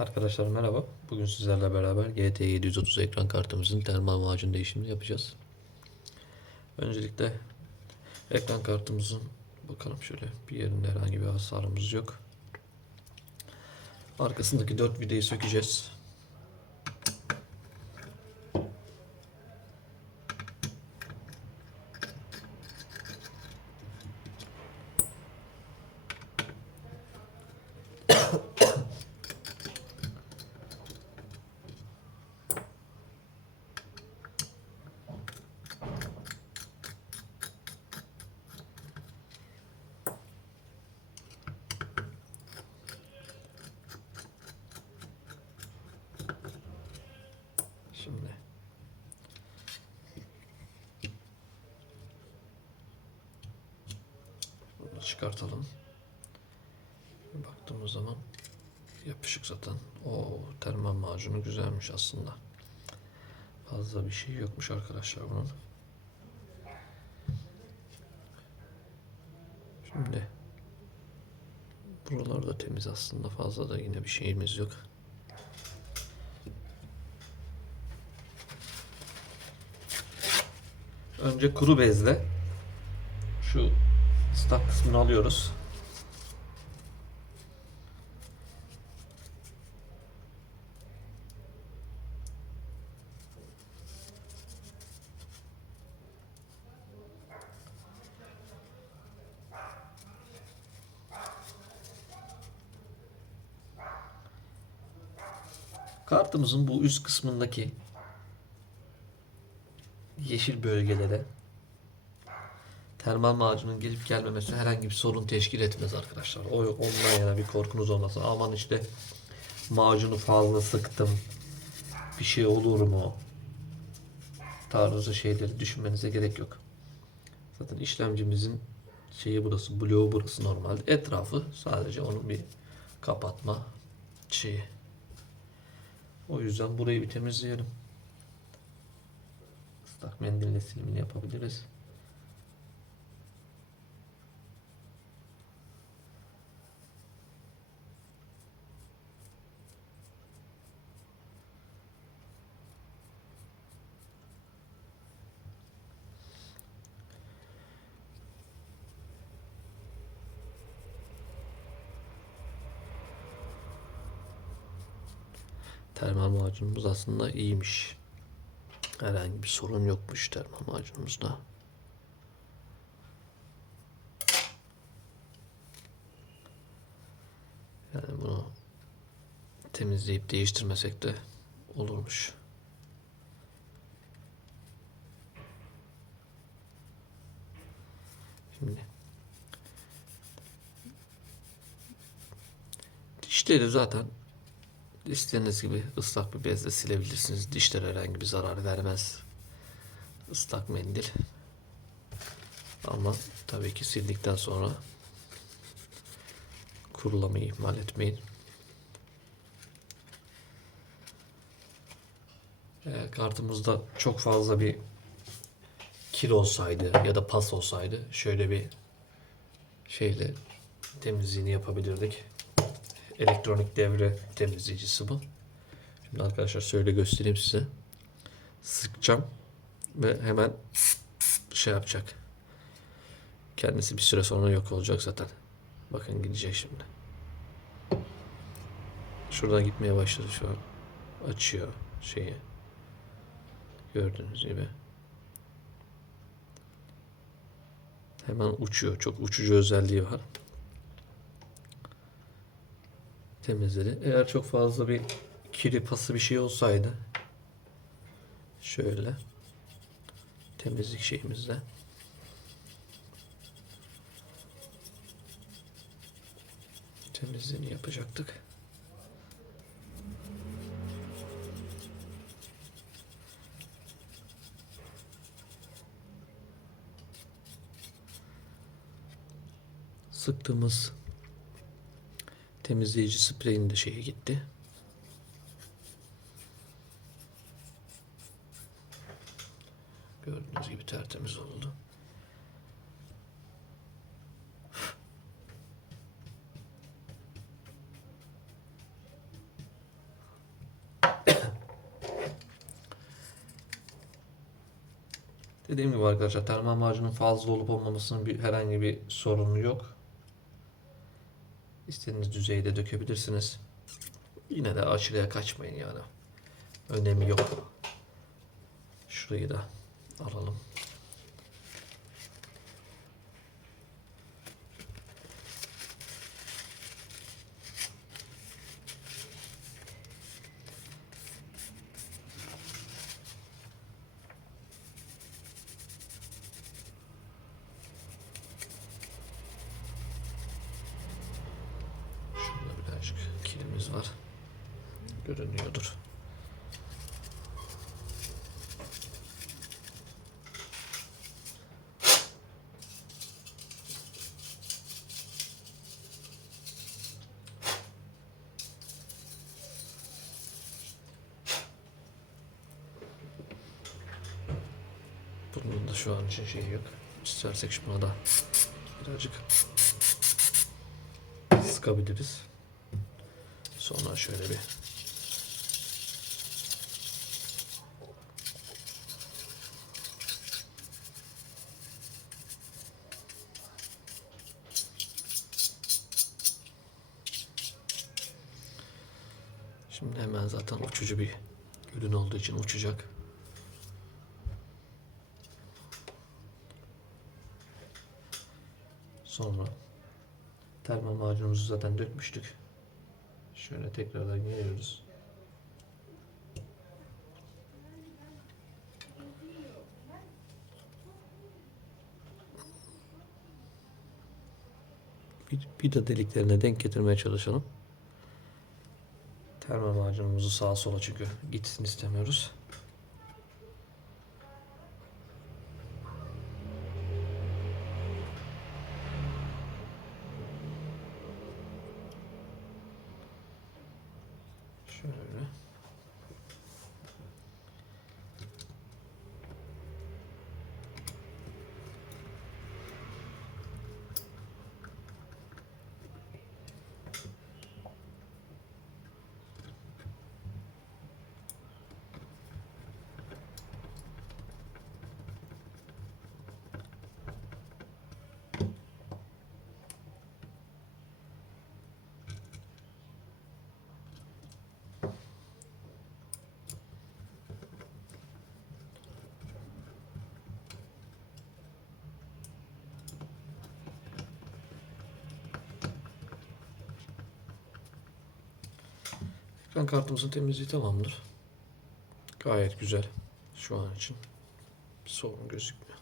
Arkadaşlar merhaba. Bugün sizlerle beraber GT 730 ekran kartımızın termal macun değişimini yapacağız. Öncelikle ekran kartımızın bakalım şöyle bir yerinde herhangi bir hasarımız yok. Arkasındaki 4 vidayı sökeceğiz. Şimdi bunu çıkartalım. Baktığımız zaman yapışık zaten. O termal macunu güzelmiş aslında. Fazla bir şey yokmuş arkadaşlar bunun. Şimdi buralar da temiz aslında. Fazla da yine bir şeyimiz yok. Önce kuru bezle şu ıslak kısmını alıyoruz. Kartımızın bu üst kısmındaki yeşil bölgelere termal macunun gelip gelmemesi herhangi bir sorun teşkil etmez arkadaşlar. O ondan yana bir korkunuz olmasın. Aman işte macunu fazla sıktım. Bir şey olur mu? Tarzı şeyleri düşünmenize gerek yok. Zaten işlemcimizin şeyi burası, bloğu burası normalde. Etrafı sadece onun bir kapatma şeyi. O yüzden burayı bir temizleyelim. Islak mendille silimini yapabiliriz. Termal macunumuz aslında iyiymiş. Herhangi bir sorun yokmuş termal macunumuzda. Yani bunu temizleyip değiştirmesek de olurmuş. Şimdi dişleri zaten İstediğiniz gibi ıslak bir bezle silebilirsiniz. Dişlere herhangi bir zarar vermez. Islak mendil. Ama tabii ki sildikten sonra kurulamayı ihmal etmeyin. Eğer kartımızda çok fazla bir kil olsaydı ya da pas olsaydı şöyle bir şeyle temizliğini yapabilirdik elektronik devre temizleyicisi bu. Şimdi arkadaşlar şöyle göstereyim size. Sıkacağım ve hemen şey yapacak. Kendisi bir süre sonra yok olacak zaten. Bakın gidecek şimdi. Şuradan gitmeye başladı şu an. Açıyor şeyi. Gördüğünüz gibi. Hemen uçuyor. Çok uçucu özelliği var. Temizledi. Eğer çok fazla bir kiri pası bir şey olsaydı şöyle temizlik şeyimizde temizliğini yapacaktık. Sıktığımız Temizleyici spreyin de şeye gitti. Gördüğünüz gibi tertemiz oldu. Dediğim gibi arkadaşlar termal macunun fazla olup olmamasının bir, herhangi bir sorunu yok. İstediğiniz düzeyde dökebilirsiniz. Yine de aşırıya kaçmayın yani. Önemi yok. Şurayı da alalım. Şurada birazcık var. Görünüyordur. Bunun da şu an için şeyi yok. İstersek şuna da birazcık sıkabiliriz. Sonra şöyle bir Şimdi hemen zaten uçucu bir ürün olduğu için uçacak. Sonra termal macunumuzu zaten dökmüştük. Şöyle tekrardan geliyoruz. De deliklerine denk getirmeye çalışalım. Termal macunumuzu sağa sola çünkü gitsin istemiyoruz. Şöyle. Ekran kartımızın temizliği tamamdır. Gayet güzel şu an için. Bir sorun gözükmüyor.